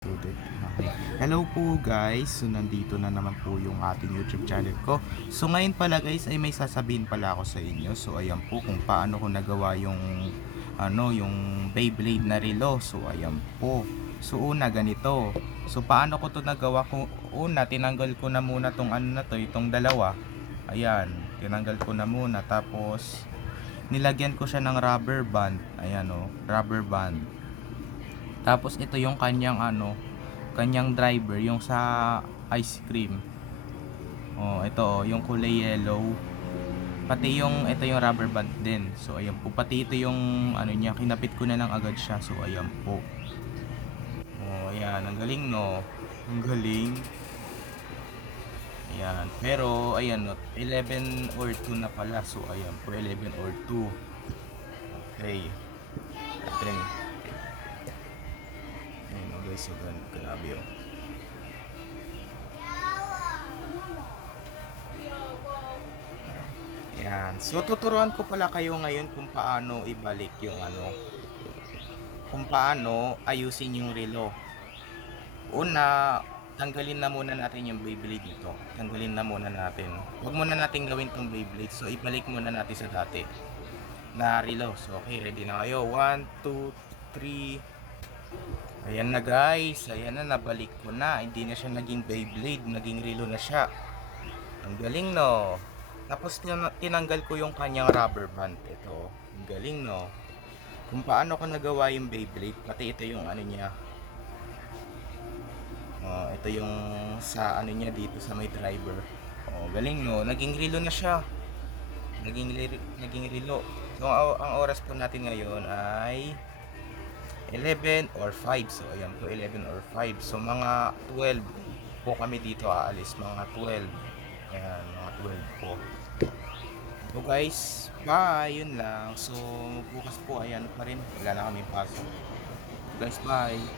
Okay. Hello po guys, so nandito na naman po yung ating YouTube channel ko. So ngayon pala guys ay may sasabihin pala ako sa inyo. So ayan po kung paano ko nagawa yung ano yung Beyblade na relo. So ayan po. So una ganito. So paano ko to nagawa ko? Una tinanggal ko na muna tong ano na to, itong dalawa. Ayan, tinanggal ko na muna tapos nilagyan ko siya ng rubber band. Ayan oh, rubber band. Tapos ito yung kanyang ano, kanyang driver, yung sa ice cream. Oh, ito oh, yung kulay yellow. Pati yung ito yung rubber band din. So ayan po, pati ito yung ano niya, kinapit ko na lang agad siya. So ayan po. Oh, ayan, ang galing no. Ang galing. Ayan. Pero ayan no, 11 or 2 na pala. So ayan po, 11 or 2. Okay. So gan- grabe oh. Yan. So tuturuan ko pala kayo ngayon kung paano ibalik yung ano kung paano ayusin yung relo. Una, tanggalin na muna natin yung Beyblade dito. Tanggalin na muna natin. Huwag muna natin gawin tong Beyblade. So ibalik muna natin sa dati na relo. So okay, ready na kayo. 1, 2, 3, Ayan na guys, ayan na nabalik ko na. Hindi na siya naging Beyblade, naging relo na siya. Ang galing no. Tapos tin- tinanggal ko yung kanyang rubber band. Ito, ang galing no. Kung paano ko nagawa yung Beyblade, pati ito yung ano niya. Oh, ito yung sa ano niya dito sa may driver. Oh, galing no. Naging relo na siya. Naging naging relo. So ang, ang oras po natin ngayon ay 11 or 5. So, ayan po, 11 or 5. So, mga 12 po kami dito aalis. Mga 12. Ayan, mga 12 po. So, guys, bye. Yun lang. So, bukas po, ayan pa rin. Wala na kami pasok. Guys, bye.